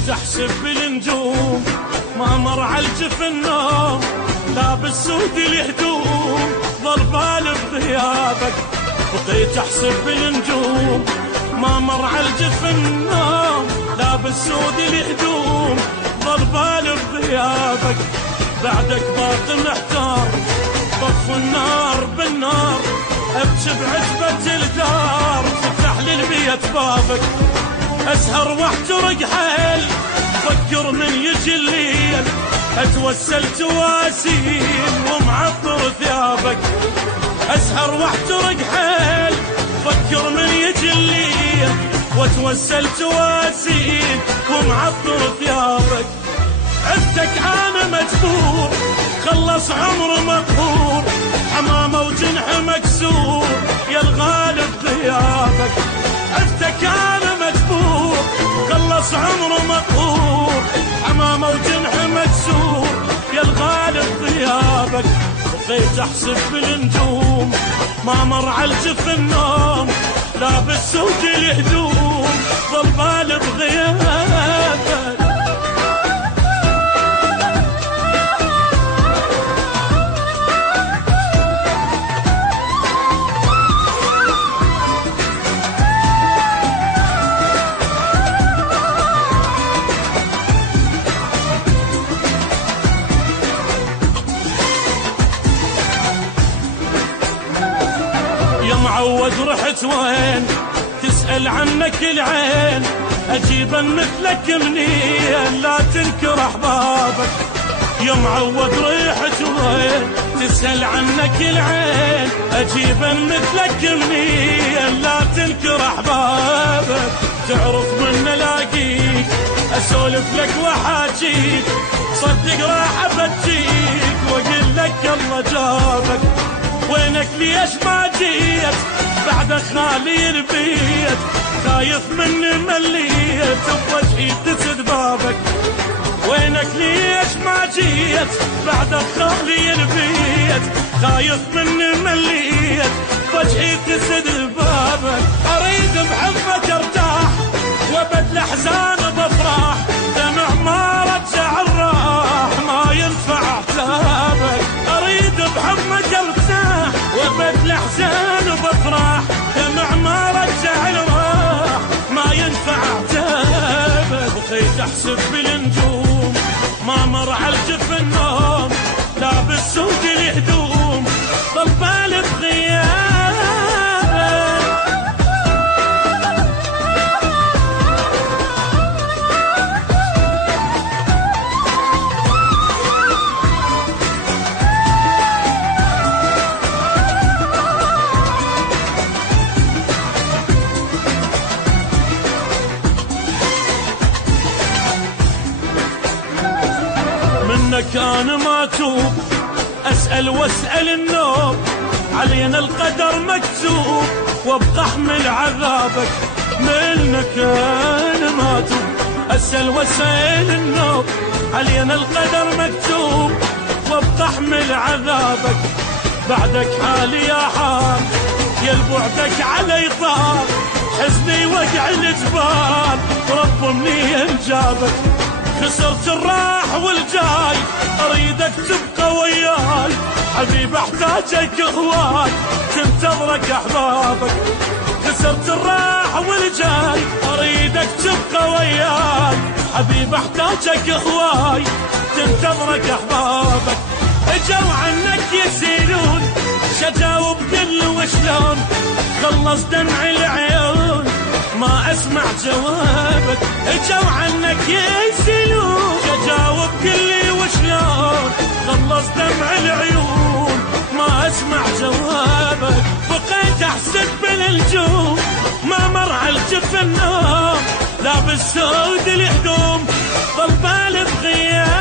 بقيت احسب بالنجوم ما مر على الجفن نوم، لابس سود الهدوم ظل بالي بغيابك. بقيت احسب بالنجوم ما مر على الجفن نوم، لابس سود الهدوم ظل بالي بغيابك. بعدك باقي محتار طف النار بالنار، ابكي بعتبة الدار فتح لي البيت بابك. اسهر واحترق حيل فكر من يجي الليل، اتوسل تواسيل ومعطر ثيابك. اسهر واحترق حيل فكر من يجي الليل، واتوسل تواسيل ومعطر ثيابك. عفتك انا مجبور خلص عمر مقهور، حمامه وجنح مكسور يا الغالب غيابك. عفتك انا مجبور خلص عمر مقهور، حمامه وجنح مكسور يا الغالب غيابك. بقيت احسب بالنجوم ما مر على الجفن نوم، لابس سود الهدوم ظل بالي بغيابك. معود رحت وين تسأل عنك العين، أجيبا مثلك منين لا تنكر أحبابك. يا معود رحت وين تسأل عنك العين، أجيبا مثلك منين لا تنكر أحبابك. تعرف من الاقيك أسولف لك وحاجيك، صدق راح أفتيك وأقول لك الله جابك. وينك ليش ما جيت بعد خالي البيت، خايف مني مليت بوجهي تسد بابك. وينك ليش ما جيت بعد خالي البيت، خايف مني مليت بوجهي تسد بابك. اريد بحبك ارتاح وابد الاحزان بفرح، دمع ما رجع الراح ما ينفع حسابك. اريد بحبك ارتاح وابد الاحزان وبفرح، دمع ما رجع الراح ما ينفع عتابك. بقيت احسب بالنجوم ما مر على الجفن نوم، لابس سود الهدوم ظل بالي بغيابك. منك انا ما توب اسال واسال النوم، علينا القدر مكتوب وابقى احمل عذابك. منك انا ما توب اسال واسال النوم، علينا القدر مكتوب وابقى احمل عذابك. بعدك حالي يا حال يا البعدك علي طال، حزني وقع الجبال رب منين جابك. خسرت الراح والجاي اريدك تبقى وياي، حبيب احتاجك هواي تنتظرك احبابك. خسرت الراح والجاي اريدك تبقى وياي، حبيب احتاجك هواي تنتظرك احبابك. اجوا عنك يسيلون شجاوب كل وشلون، خلص دمع العيون ما اسمع جوابك. اجوا عنك يسيلون شجاوب كل وشلون، خلص دمع العيون ما اسمع جوابك. بقيت احسب بالنجوم ما مر على الجفن نوم، لابس سود الهدوم ظل بالي بغيابك.